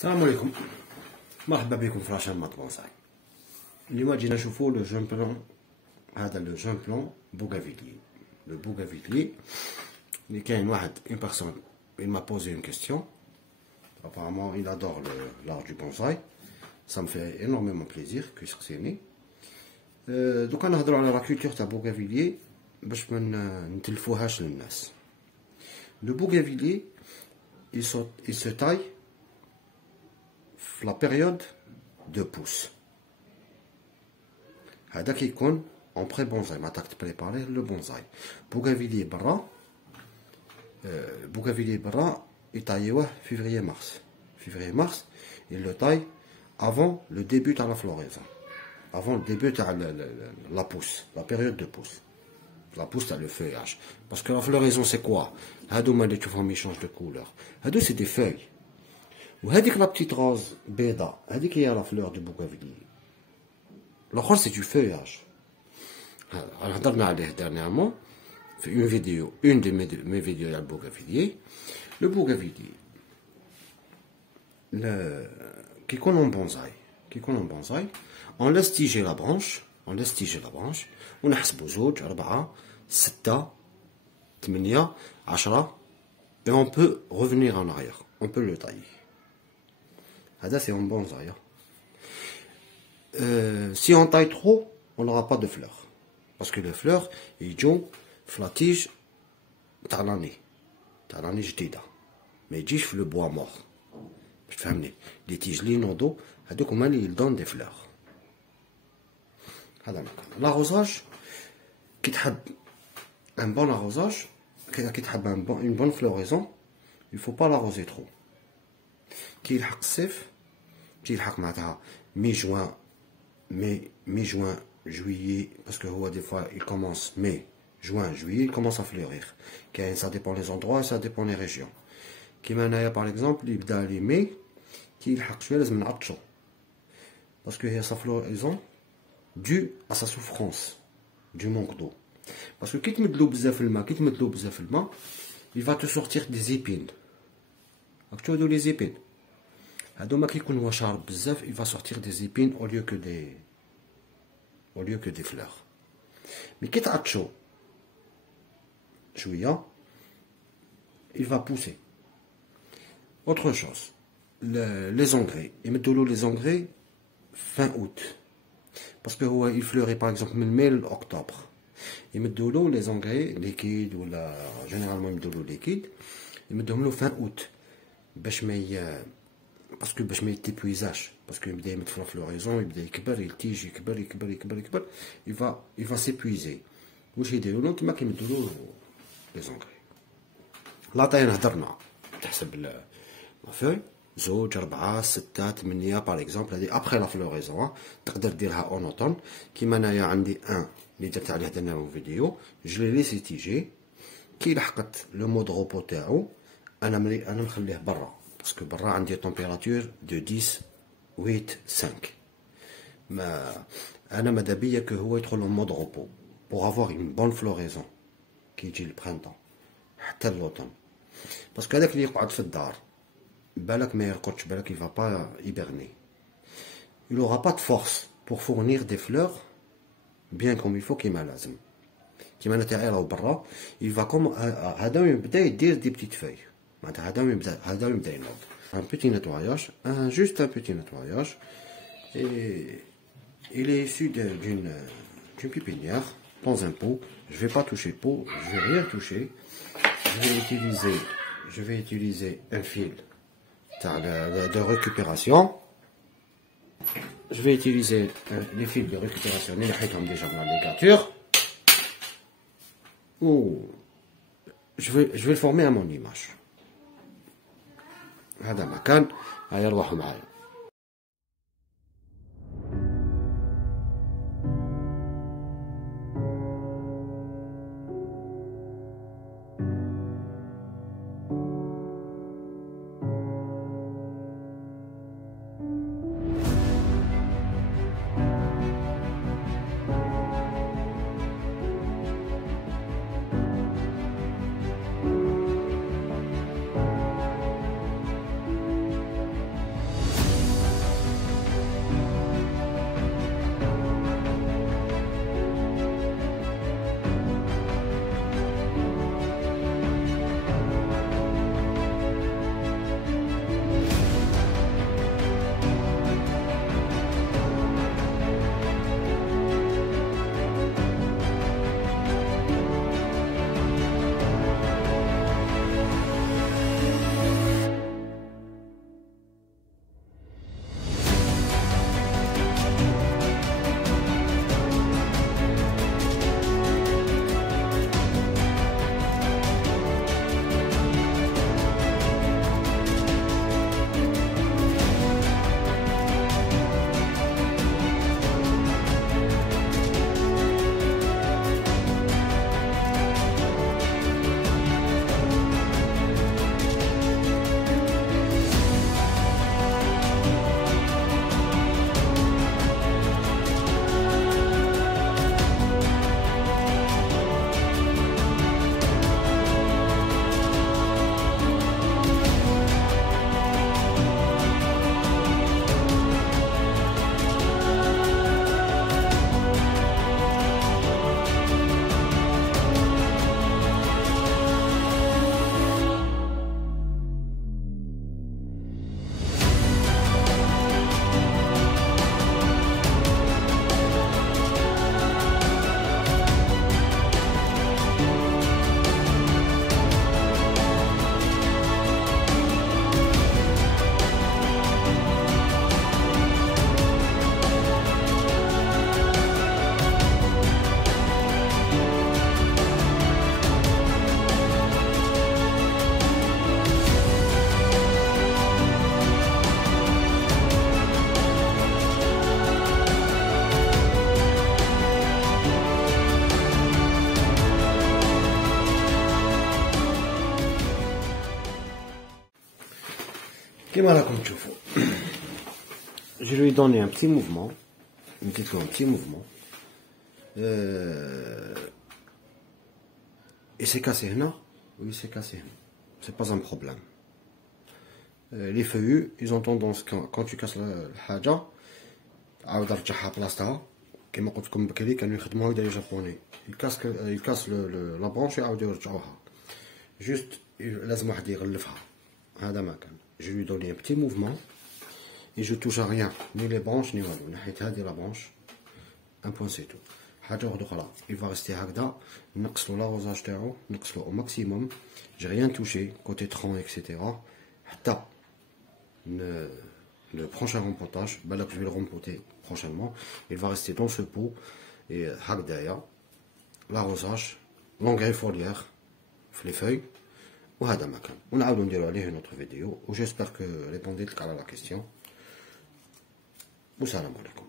السلام عليكم. مرحبا بكم في راشان مات بونساي. اليوم جينا نشوفو لو جون بلون. هذا لو جون بلون بوغافيليي. لو بوغافيليي اللي كاين واحد اون بيرسون il m'a posé une question. Apparemment il adore l'art du bonsaï. Ça me fait énormément plaisir que سقسيني. دوكا نهضروا على لا كولتور تاع بوغافيليي باش ما نتلفوهاش للناس. لو بوغافيليي il se taille la période de pousse. هذا كيكون en pré bonsaï ما تاك تبريباري لو بونساي. بوغافيليي برا يطايوه février mars il le taille avant le début de la floraison, avant le début de la pousse, la période de pousse. La pousse c'est le feuillage, parce que la floraison c'est quoi? هادو اللي تشوفهم يشانج de couleur, هادو c'est des feuilles. وهذيك لا بتيت روز بيضاء هذيك هي لا فلور دو بوغافيليي. الاخر سي دو فeuillage. هضرنا عليه دارنيامون في اون فيديو، اون دي مي فيديو على البوغافيليي. لو بوغافيليي كيكون اون بونساي اون لاس تيجي لا برانش ونحسبو 2 4 6 8 10 et on peut revenir en arrière, on peut le tailler. هذا c'est un bonsaï. Si on taille trop, on n'aura pas de fleurs. Parce que les fleurs, ils jouent في la tige تاع l'année جديدة. ما يجيش في le bois mort. باش تفهمني. Les tiges اللي ينوضوا هذوك هما اللي يدون des fleurs. هذا مكان. l'arrosage كي تحب un bon arrosage, كي تحب une bonne floraison, il faut pas l'arroser trop. كي يلحق الصيف كي يلحق معناتها مي جوان juillet, parce que des fois il commence mai, juin, juillet, il commence à fleurir. Ça dépend des endroits, ça dépend des régions. كيما هنايا par exemple يبدا لي mai كي يلحق شويه لازم نعطشو parce que هي sa floraison due à sa souffrance du manque d'eau. parce que كي تمدلو بزاف الماء il va te sortir des épines. راك تشوفوا لي زيبين هادو ما كيكون هو شارب بزاف il va sortir des épines au lieu que des fleurs. mais كي تعطشو شويه il va pousser. autre chose, les engrais يمدولو les engrais fin août parce que هو il fleurit par exemple من mai لأكتوبر. يمدولو les engrais liquides ولا généralement يمدولو liquide يمدهم له fin août باش ما باش ما يتيبويزاش. باسكو يبدا يمد في الفلوريزون يبدا يكبر يلتيج يكبر il va s'épuiser. واش يديروا له كيما كيمدوا له لي زونغري. لا طاين هضرنا تحسب لا فوي 2 4 6 8 باغ اكزومبل. هذه ابخي لا فلوريزون تقدر ديرها اون اوتون. كيما انايا عندي ان اللي درت عليه درنا فيديو جو لي ليسي تيجي كي لحقت لو مود روبو تاعو انا نخليه برا باسكو برا عندي طومبيراتور دو 10 8 5. ما انا ماذا بيا كو هو يدخل en mode repos pour avoir une bonne floraison كي يجي البرينتون حتى لوطون. باسكو هذاك اللي يقعد في الدار بالك ما يرقدش بالك il va pas hiberner, il aura pas de force pour fournir des fleurs bien comme il faut كيما لازم. كيما انا تاعي راهو برا il va comme هذا يبدا يدير دي بتيت فاي معناتها هذا يبدا ينوض. un petit nettoyage, juste un petit nettoyage, et il est issu d'une pépinière dans un pot. Je vais pas toucher le pot, je vais rien toucher. Je vais utiliser un fil de récupération. Je vais utiliser les fils de récupération déjà dans la ligature. Je vais le former à mon image. هذا مكان. هيا روحوا معايا. Comme راكم تشوفوا. Je lui ai donné un petit mouvement, un petit mouvement. Et c'est cassé là. Oui, c'est cassé. C'est pas un problème. Les feuillus, ils ont tendance, quand tu casses la haja, عاود رجعها بلاصتها كما قلت لكم بكري كانوا يخدموها داير جابوني يكاس لا برونش يعاودوا يرجعوها جوست لازم واحد يغلفها هذا ما كان. Je lui donne un petit mouvement et je touche à rien ni les branches ni والو نحيت هذه لا برونش un point c'est tout. حاجه واحده اخرى il va rester هكذا نقصلو لاروزاج تاعو نقصلو au maximum. J'ai rien touché côté tronc etc. حتى le prochain rempotage, je vais le rempoter prochainement. Il va rester dans ce pot et hakdaya, l'arrosage, l'engrais foliaire, les feuilles, ou hadamakan. On a allé une autre vidéo où j'espère que répondez à la question. Ou salam alaikum.